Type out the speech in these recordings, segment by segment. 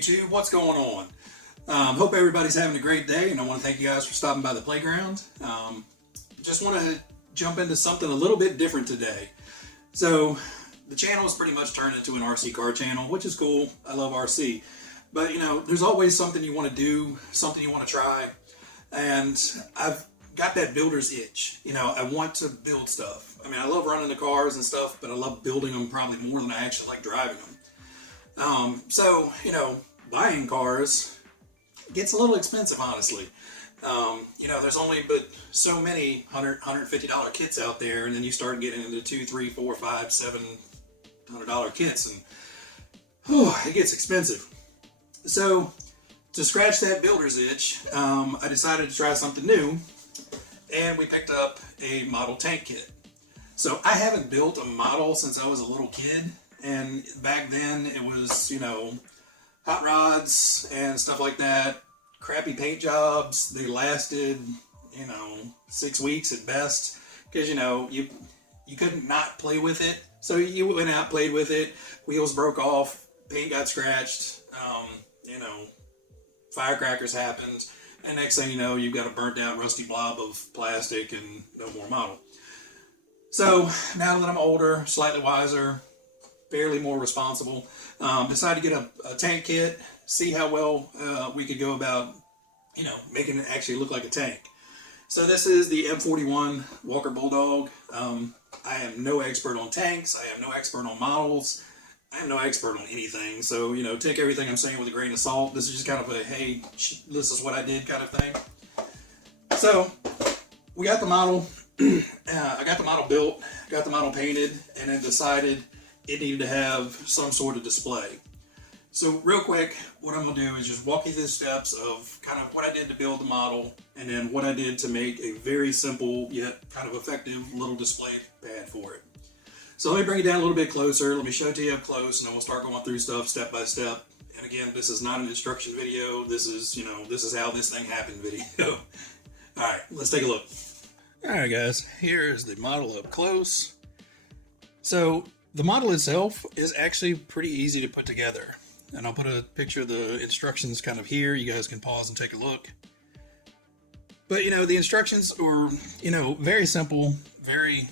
YouTube, what's going on? Hope everybody's having a great day, and I want to thank you guys for stopping by the playground. Just want to jump into something a little bit different today. So the channel is pretty much turned into an RC car channel, which is cool. I love RC, but there's always something you want to do, something you want to try, and I've got that builder's itch. I want to build stuff. I mean, I love running the cars and stuff, but I love building them probably more than I actually like driving them. So buying cars gets a little expensive, honestly. There's only but so many $150 kits out there, and then you start getting into $200, $300, $400, $500, $700 kits, and it gets expensive. So to scratch that builder's itch, I decided to try something new, and we picked up a model tank kit. So I haven't built a model since I was a little kid, and back then it was, hot rods and stuff like that, crappy paint jobs. They lasted, 6 weeks at best, because, you couldn't not play with it. So you went out, played with it, wheels broke off, paint got scratched, firecrackers happened, and next thing you know, you've got a burnt out rusty blob of plastic and no more model. So now that I'm older, slightly wiser, barely more responsible, decided to get a tank kit, see how well we could go about, making it actually look like a tank. So this is the M41 Walker Bulldog. I am no expert on tanks. I am no expert on models. I am no expert on anything. So, take everything I'm saying with a grain of salt. This is just kind of a, hey, this is what I did kind of thing. So we got the model. I got the model built, got the model painted, and then decided it needed to have some sort of display. So real quick, what I'm going to do is just walk you through the steps of kind of what I did to build the model, and then what I did to make a very simple yet kind of effective little display pad for it. So let me bring it down a little bit closer. Let me show it to you up close, and then we'll start going through stuff step by step. And again, this is not an instruction video. This is, this is how this thing happened video. All right, let's take a look. All right, guys, here's the model up close. So the model itself is actually pretty easy to put together. And I'll put a picture of the instructions kind of here. You guys can pause and take a look. But, the instructions are, very simple, very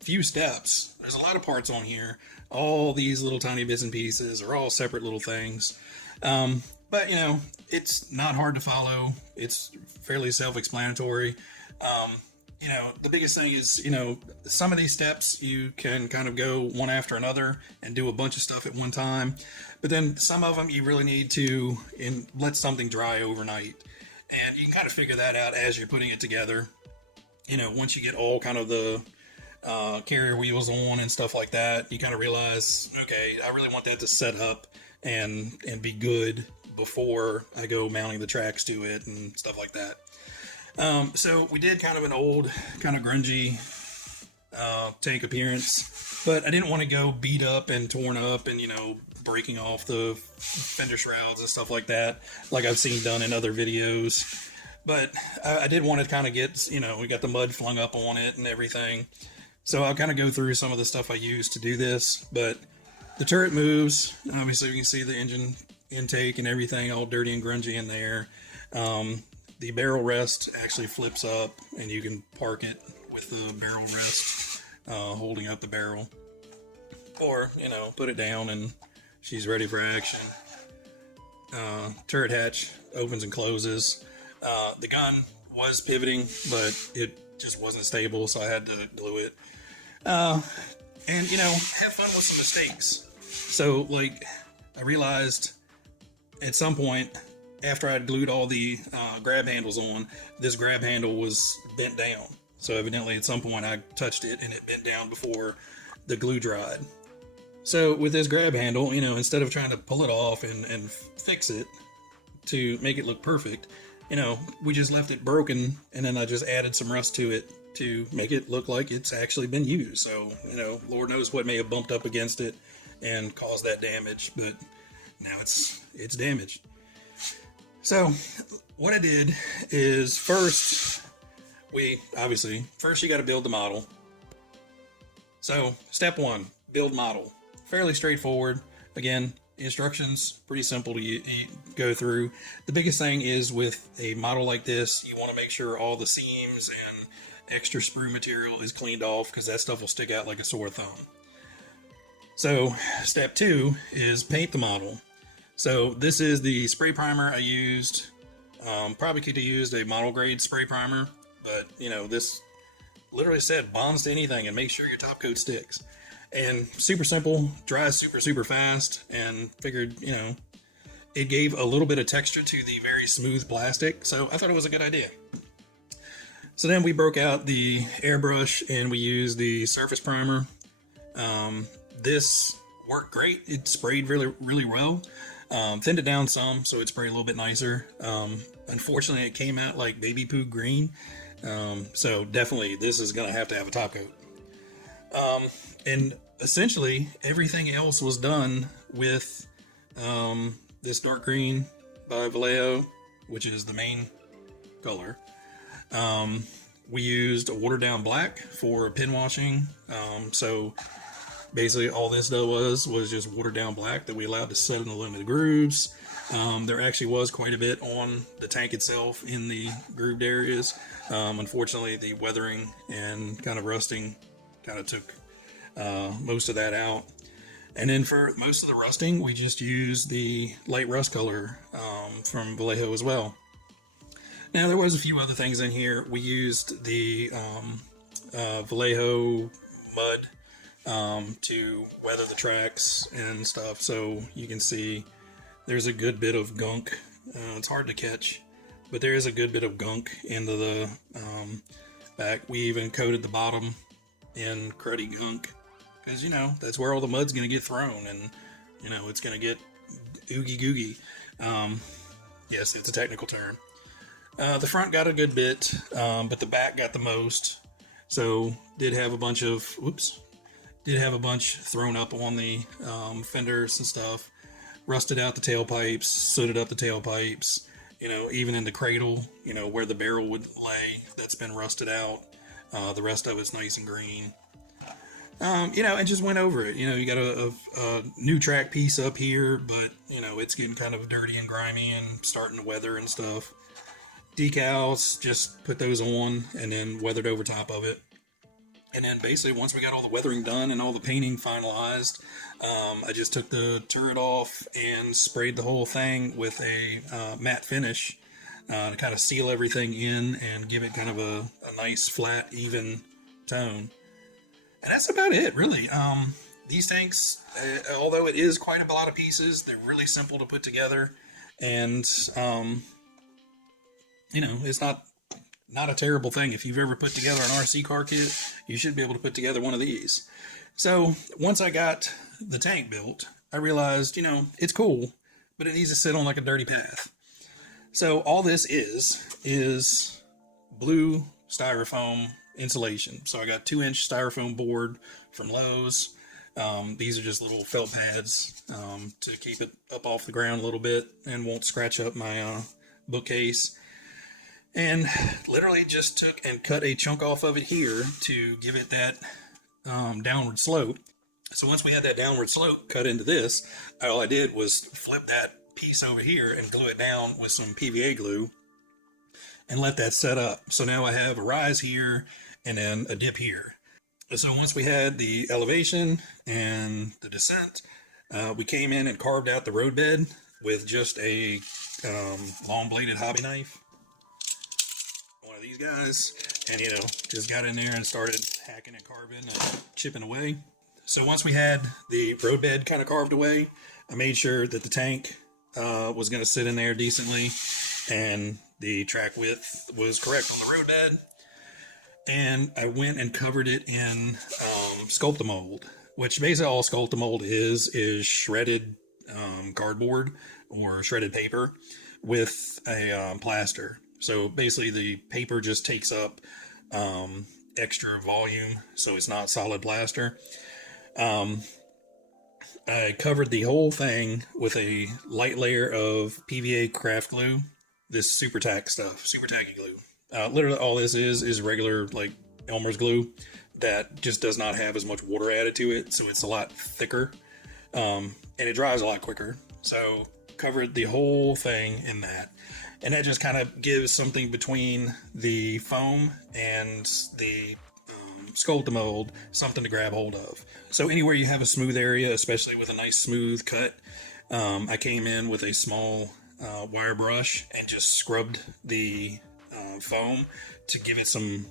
few steps. There's a lot of parts on here. All these little tiny bits and pieces are all separate little things. But, it's not hard to follow. It's fairly self-explanatory. The biggest thing is, some of these steps you can kind of go one after another and do a bunch of stuff at one time. But then some of them you really need to let something dry overnight. And you can kind of figure that out as you're putting it together. Once you get all kind of the carrier wheels on and stuff like that, you kind of realize, okay, I really want that to set up and be good before I go mounting the tracks to it and stuff like that. So we did kind of an old, kind of grungy tank appearance, but I didn't want to go beat up and torn up and, breaking off the fender shrouds and stuff like that, like I've seen done in other videos. But I did want to kind of get, we got the mud flung up on it and everything. So I'll kind of go through some of the stuff I used to do this. But the turret moves. Obviously, you can see the engine intake and everything all dirty and grungy in there. The barrel rest actually flips up, and you can park it with the barrel rest holding up the barrel. Or, put it down and she's ready for action. Turret hatch opens and closes. The gun was pivoting, but it just wasn't stable, so I had to glue it. And, have fun with some mistakes. So, I realized at some point, after I'd glued all the grab handles on, this grab handle was bent down. So evidently at some point I touched it and it bent down before the glue dried. So with this grab handle, instead of trying to pull it off and fix it to make it look perfect, we just left it broken, and then I just added some rust to it to make it look like it's actually been used. So, Lord knows what may have bumped up against it and caused that damage, but now it's damaged. So what I did is first you got to build the model. So step one, build model. Fairly straightforward. Again, Instructions, pretty simple to go through. The biggest thing is with a model like this, you want to make sure all the seams and extra sprue material is cleaned off, because that stuff will stick out like a sore thumb. So step 2 is paint the model. So this is the spray primer I used. Probably could have used a model grade spray primer, but you know, this literally said bonds to anything and make sure your top coat sticks. And super simple, dries super fast, and figured, you know, it gave a little bit of texture to the very smooth plastic, so I thought it was a good idea. So then we broke out the airbrush and we used the surface primer. This worked great. It sprayed really well. Thinned it down some, so it sprayed a little bit nicer. Unfortunately, it came out like baby poo green. So definitely this is going to have a top coat. And essentially everything else was done with this dark green by Vallejo, which is the main color. We used a watered down black for pin washing. So basically all this though was just watered down black that we allowed to set in the limited grooves. There actually was quite a bit on the tank itself in the grooved areas. Unfortunately, the weathering and kind of rusting kind of took most of that out. And then for most of the rusting, we just used the light rust color from Vallejo as well. Now there was a few other things in here. We used the Vallejo mud to weather the tracks and stuff, so you can see there's a good bit of gunk. It's hard to catch, but there is a good bit of gunk into the back. We even coated the bottom in cruddy gunk, because you know that's where all the mud's going to get thrown, and you know it's going to get oogie googie. Yes, it's a technical term. The front got a good bit, but the back got the most. So did have a bunch thrown up on the fenders and stuff. Rusted out the tailpipes, sooted up the tailpipes. You know, even in the cradle, you know, where the barrel would lay, that's been rusted out. The rest of it's nice and green. You know, and just went over it. You know, you got a new track piece up here, but you know, it's getting kind of dirty and grimy and starting to weather and stuff. Decals, just put those on and then weathered over top of it. And then basically once we got all the weathering done and all the painting finalized, I just took the turret off and sprayed the whole thing with a matte finish to kind of seal everything in and give it kind of a nice flat even tone. And that's about it, really. These tanks, although it is quite a lot of pieces, they're really simple to put together. And you know, it's not a terrible thing. If you've ever put together an RC car kit, you should be able to put together one of these. So once I got the tank built, I realized, you know, it's cool, but it needs to sit on like a dirty path. So all this is blue styrofoam insulation. So I got 2-inch styrofoam board from Lowe's. These are just little felt pads to keep it up off the ground a little bit and won't scratch up my bookcase. And literally just took and cut a chunk off of it here to give it that downward slope. So once we had that downward slope cut into this, all I did was flip that piece over here and glue it down with some PVA glue and let that set up. So now I have a rise here and then a dip here. So once we had the elevation and the descent, we came in and carved out the roadbed with just a long bladed hobby knife. One of these guys, and you know, just got in there and started hacking and carving and chipping away. So once we had the roadbed kind of carved away, I made sure that the tank was going to sit in there decently and the track width was correct on the roadbed. And I went and covered it in Sculptamold, which basically all Sculptamold is shredded cardboard or shredded paper with a plaster. So basically the paper just takes up extra volume, so it's not solid plaster. I covered the whole thing with a light layer of PVA craft glue, this super tacky glue. Literally all this is regular like Elmer's glue that just does not have as much water added to it, so it's a lot thicker. and it dries a lot quicker. So covered the whole thing in that. And that just kind of gives something between the foam and the sculpt mold, something to grab hold of. So anywhere you have a smooth area, especially with a nice smooth cut, I came in with a small wire brush and just scrubbed the foam to give it some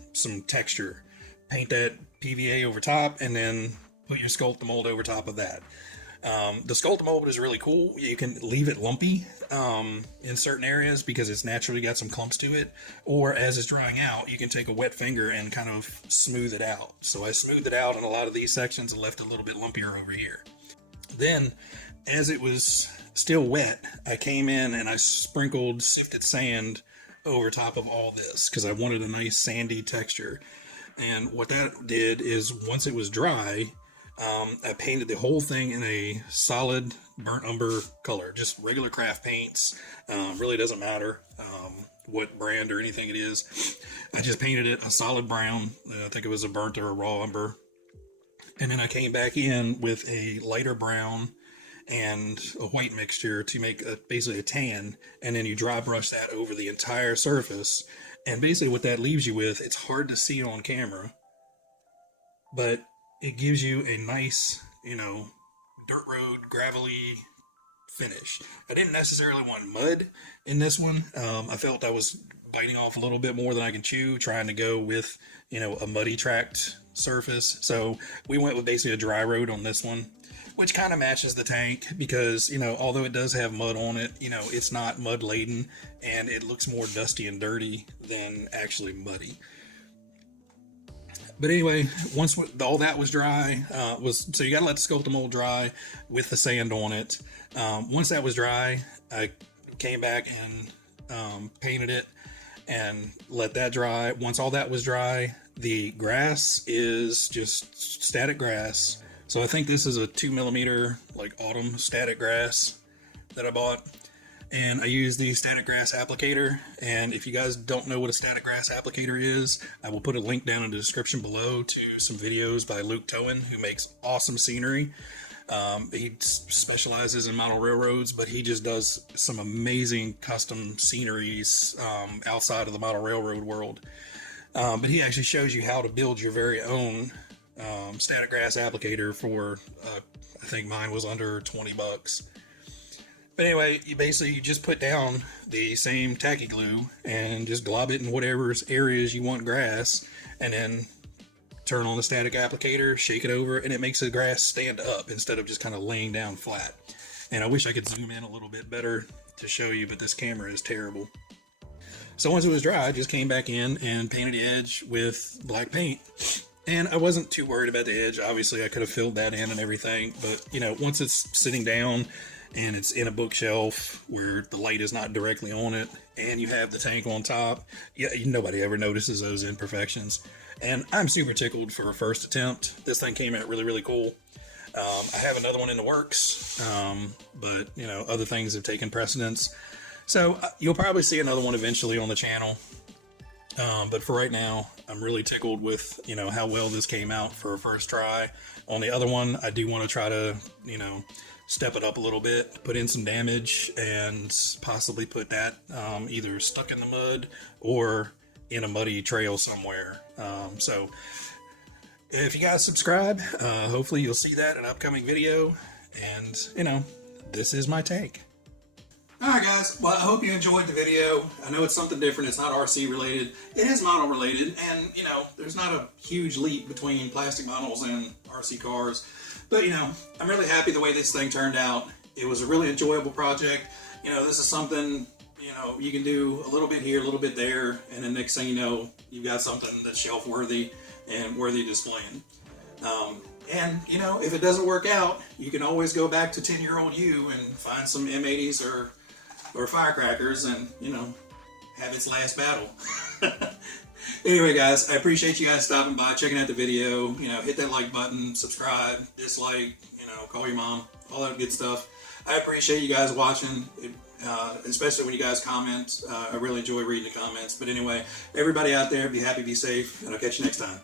texture. Paint that PVA over top and then put your sculpt mold over top of that. The sculpt mold is really cool. You can leave it lumpy in certain areas because it's naturally got some clumps to it, or as it's drying out, you can take a wet finger and kind of smooth it out. So I smoothed it out in a lot of these sections and left it a little bit lumpier over here. Then, as it was still wet, I came in and I sprinkled sifted sand over top of all this because I wanted a nice sandy texture. And what that did is, once it was dry, I painted the whole thing in a solid burnt umber color, just regular craft paints. Really doesn't matter what brand or anything it is. I just painted it a solid brown. I think it was a burnt or a raw umber. And then I came back in with a lighter brown and a white mixture to make basically a tan. And then you dry brush that over the entire surface. And basically what that leaves you with, it's hard to see on camera, but it gives you a nice, dirt road, gravelly finish. I didn't necessarily want mud in this one. I felt I was biting off a little bit more than I can chew, trying to go with, a muddy tracked surface. So we went with basically a dry road on this one, which kind of matches the tank because, although it does have mud on it, it's not mud laden and it looks more dusty and dirty than actually muddy. But anyway, once all that was dry, so you got to let the sculpt mold dry with the sand on it. Once that was dry, I came back and painted it and let that dry. Once all that was dry, the grass is just static grass. So I think this is a 2mm like autumn static grass that I bought. And I use the static grass applicator. And if you guys don't know what a static grass applicator is, I will put a link down in the description below to some videos by Luke Towen, who makes awesome scenery. He specializes in model railroads, but he just does some amazing custom sceneries outside of the model railroad world. But he actually shows you how to build your very own static grass applicator for, I think mine was under 20 bucks. But anyway, you just put down the same tacky glue and just glob it in whatever areas you want grass, and then turn on the static applicator, shake it over, and it makes the grass stand up instead of just kind of laying down flat. And I wish I could zoom in a little bit better to show you, but this camera is terrible. So once it was dry, I just came back in and painted the edge with black paint. And I wasn't too worried about the edge. Obviously, I could have filled that in and everything, but once it's sitting down and it's in a bookshelf where the light is not directly on it, and you have the tank on top, nobody ever notices those imperfections. And I'm super tickled for a first attempt. This thing came out really, really cool. I have another one in the works, but other things have taken precedence. So you'll probably see another one eventually on the channel. But for right now, I'm really tickled with, how well this came out for a first try. On the other one, I do want to try to, step it up a little bit, put in some damage, and possibly put that either stuck in the mud or in a muddy trail somewhere. So if you guys subscribe, hopefully you'll see that in an upcoming video. And, this is my take. Alright guys, well I hope you enjoyed the video. I know it's something different, it's not RC related. It is model related, and there's not a huge leap between plastic models and RC cars. But I'm really happy the way this thing turned out. It was a really enjoyable project. This is something, you can do a little bit here, a little bit there, and then next thing you know, you've got something that's shelf worthy and worthy of displaying. And if it doesn't work out, you can always go back to 10-year-old you and find some M80s or firecrackers and, have its last battle. Anyway, guys, I appreciate you guys stopping by, checking out the video. Hit that like button, subscribe, dislike, call your mom, all that good stuff. I appreciate you guys watching, especially when you guys comment. I really enjoy reading the comments. But anyway, everybody out there, be happy, be safe, and I'll catch you next time.